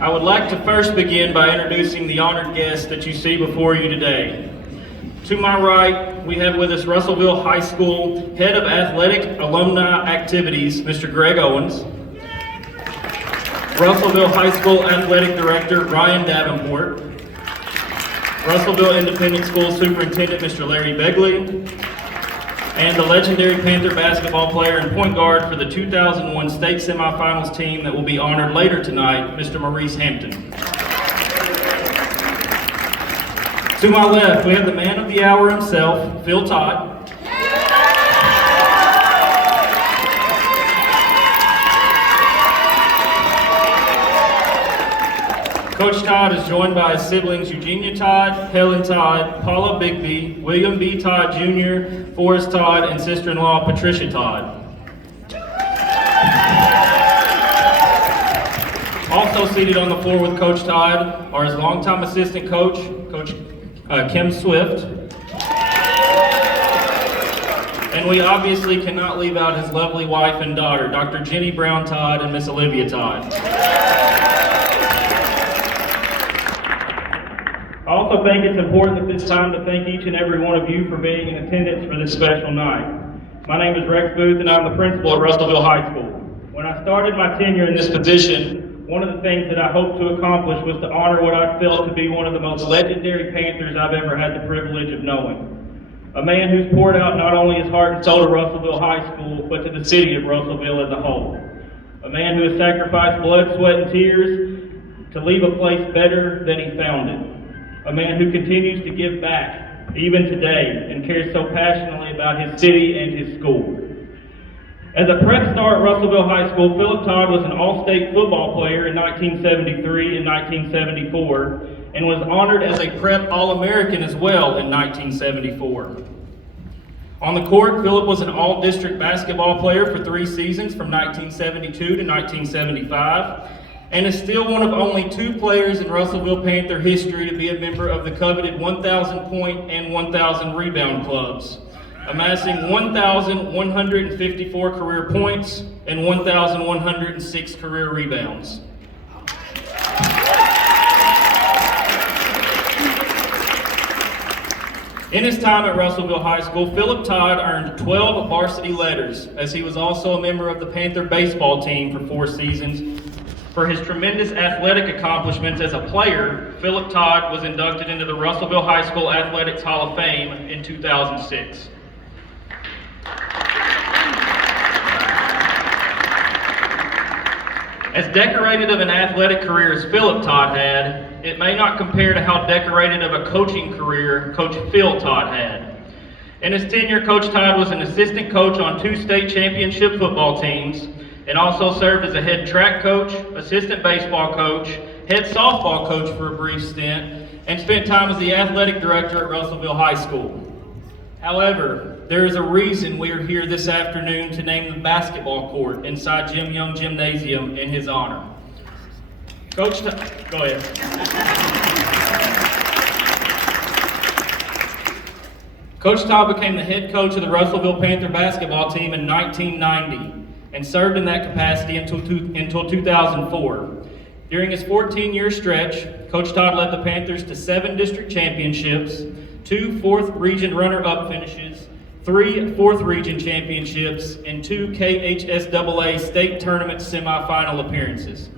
I would like to first begin by introducing the honored guests that you see before you today. To my right, we have with us Russellville High School Head of Athletic Alumni Activities, Mr. Greg Owens. Russellville High School Athletic Director, Ryan Davenport. Russellville Independent School Superintendent, Mr. Larry Begley. And the legendary Panther basketball player and point guard for the 2001 state semifinals team that will be honored later tonight, Mr. Maurice Hampton. To my left, we have the man of the hour himself, Phil Todd. Coach Todd is joined by his siblings Eugenia Todd, Helen Todd, Paula Bigby, William B. Todd Jr., Forrest Todd, and sister-in-law Patricia Todd. Also seated on the floor with Coach Todd are his longtime assistant coach, Coach Kim Swift. And we obviously cannot leave out his lovely wife and daughter, Dr. Jenny Brown Todd and Miss Olivia Todd. I also think it's important at this time to thank each and every one of you for being in attendance for this special night. My name is Rex Booth and I'm the principal at Russellville High School. When I started my tenure in this position, one of the things that I hoped to accomplish was to honor what I felt to be one of the most legendary Panthers I've ever had the privilege of knowing. A man who's poured out not only his heart and soul to Russellville High School, but to the city of Russellville as a whole. A man who has sacrificed blood, sweat, and tears to leave a place better than he found it. A man who continues to give back, even today, and cares so passionately about his city and his school. As a prep star at Russellville High School, Philip Todd was an all-state football player in 1973 and 1974, and was honored as a prep All-American as well in 1974. On the court, Philip was an all-district basketball player for 3 seasons from 1972 to 1975, and is still one of only 2 players in Russellville Panther history to be a member of the coveted 1,000 point and 1,000 rebound clubs, amassing 1,154 career points and 1,106 career rebounds. In his time at Russellville High School, Philip Todd earned 12 varsity letters, as he was also a member of the Panther baseball team for 4 seasons. For his tremendous athletic accomplishments as a player, Philip Todd was inducted into the Russellville High School Athletics Hall of Fame in 2006. As decorated of an athletic career as Philip Todd had, it may not compare to how decorated of a coaching career Coach Phil Todd had. In his tenure, Coach Todd was an assistant coach on 2 state championship football teams, and also served as a head track coach, assistant baseball coach, head softball coach for a brief stint, and spent time as the athletic director at Russellville High School. However, there is a reason we are here this afternoon to name the basketball court inside Jim Young Gymnasium in his honor. Coach Todd, go ahead. Coach Todd became the head coach of the Russellville Panther basketball team in 1990. And served in that capacity until 2004. During his 14-year stretch, Coach Todd led the Panthers to 7 district championships, 2 4th region runner-up finishes, 3 4th region championships, and 2 KHSAA state tournament semifinal appearances.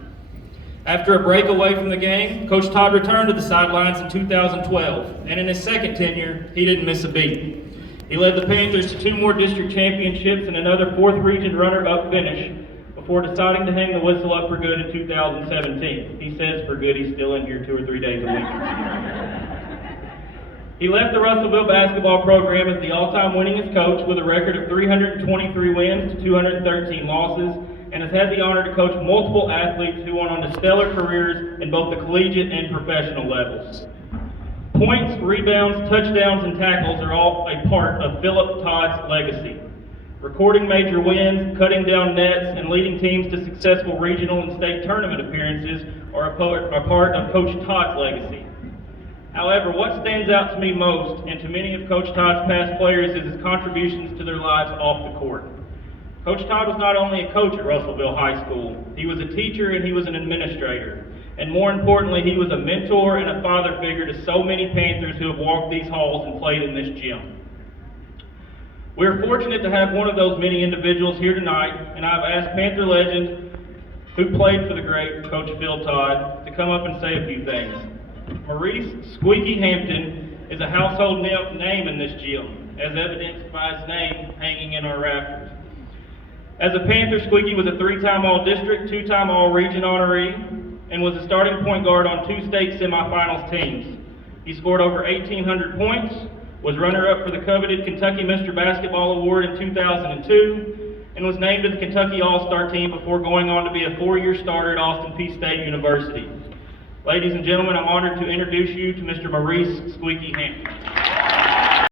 After a break away from the game, Coach Todd returned to the sidelines in 2012, and in his second tenure, he didn't miss a beat. He led the Panthers to 2 more district championships and another 4th region runner-up finish before deciding to hang the whistle up for good in 2017. He says for good, he's still in here 2 or 3 days a week. He left the Russellville basketball program as the all-time winningest coach with a record of 323 wins to 213 losses, and has had the honor to coach multiple athletes who went on to stellar careers in both the collegiate and professional levels. Points, rebounds, touchdowns, and tackles are all a part of Philip Todd's legacy. Recording major wins, cutting down nets, and leading teams to successful regional and state tournament appearances are a part of Coach Todd's legacy. However, what stands out to me most, and to many of Coach Todd's past players, is his contributions to their lives off the court. Coach Todd was not only a coach at Russellville High School, he was a teacher and he was an administrator. And more importantly, he was a mentor and a father figure to so many Panthers who have walked these halls and played in this gym. We are fortunate to have one of those many individuals here tonight, and I've asked Panther legend who played for the great Coach Phil Todd to come up and say a few things. Maurice Squeaky Hampton is a household name in this gym, as evidenced by his name hanging in our rafters. As a Panther, Squeaky was a 3-time All-District, 2-time All-Region honoree, and was a starting point guard on 2 state semifinals teams. He scored over 1,800 points, was runner-up for the coveted Kentucky Mr. Basketball Award in 2002, and was named to the Kentucky All-Star team before going on to be a 4-year starter at Austin Peay State University. Ladies and gentlemen, I'm honored to introduce you to Mr. Maurice Squeaky Hampton.